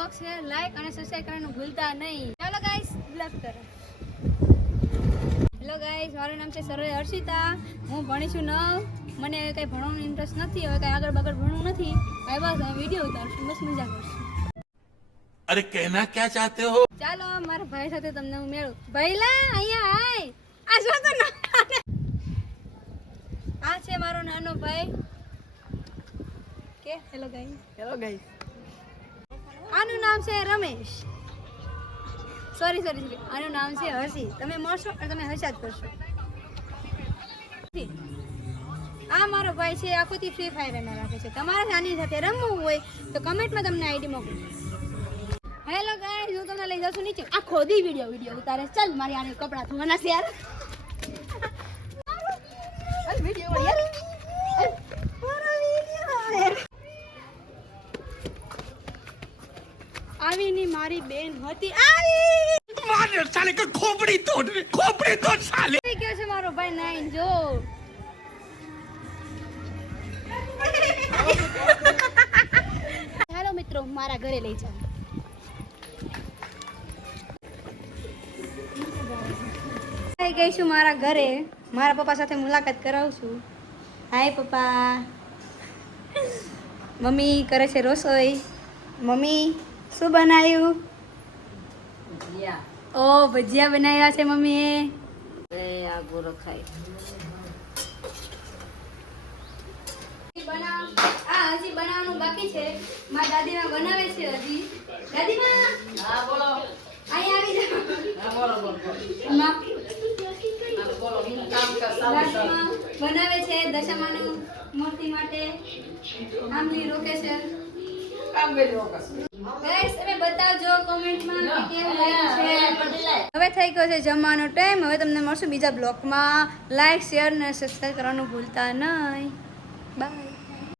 Blog share like અને subscribe કરવાનું ભૂલતા નહીં. ચાલો ગાઈસ બ્લોગ કરો. હેલો ગાઈસ, મારું નામ છે સરોજ હર્ષિતા. હું ભણી છું 9. મને કંઈ ભણવાનું ઇન્ટરેસ્ટ નથી, હવે કંઈ આગળ ભણવું નથી. હવે બસ વિડીયો ઉતારશું, બસ મજા કરશું. अरे कहना क्या चाहते हो? ચાલો મારા ભાઈ સાથે તમને હું મેળું. ભાઈલા અહીંયા આય. આ જો તો ના. આ છે મારો નાનો ભાઈ. કે હેલો ગાઈસ. આનું નામ છે રમેશ. સોરી આનું નામ છે હર્ષી. તમે મળશો અને તમે હર્ષા જ કરશો. આ મારો ભાઈ છે, આખોથી ફ્રી ફાયર રમવા રાખે છે. તમારે આની સાથે રમવું હોય તો કમેન્ટમાં તમને આઈડી મોકલો. હેલો ગાઈસ, હું તમને લઈ જશું નીચે. આ ખોદી વિડીયો ઉતારે. ચાલ મારી આને કપડા ધોવાના છે યાર. વિડીયો યાર. આવીની મારી બેન હતી. આવી मार साले का खोपड़ी तोड़ साले. ગયો છે મારો ભાઈ નાઈન જો. હેલો મિત્રો, મારા ઘરે લઈ જાઓ. આવી ગઈ છું મારા ઘરે. મારા પપ્પા સાથે મુલાકાત કરાવું છું. હાય પપ્પા. મમ્મી કરે છે રસોઈ. મમ્મી શું બનાવ્યું? ઓ ભજીયા બનાવ્યા છે મમ્મીએ. આ ગોરો ખાય. હજી બનાવવાનું બાકી છે. મારી દાદીમાં બનાવે છે હજી. દાદીમાં હા બોલો. અહીંયા આવી જાઓ. હા બોલો. માં બોલો હું કામ કરતા દાદીમાં બનાવે છે દશામાનું મૂર્તિ માટે. આમલી રોકે છે. કામ કર્યો કસ. ગાઈસ તમે બતાવજો કોમેન્ટમાં કે કેવું લાગ્યું છે. પટેલાય. હવે થઈ ગયો છે જમવાનો ટાઈમ. હવે તમને મળશું બીજા બ્લોગમાં. લાઈક શેર અને સબસ્ક્રાઇબ કરવાનું ભૂલતા નહીં. બાય.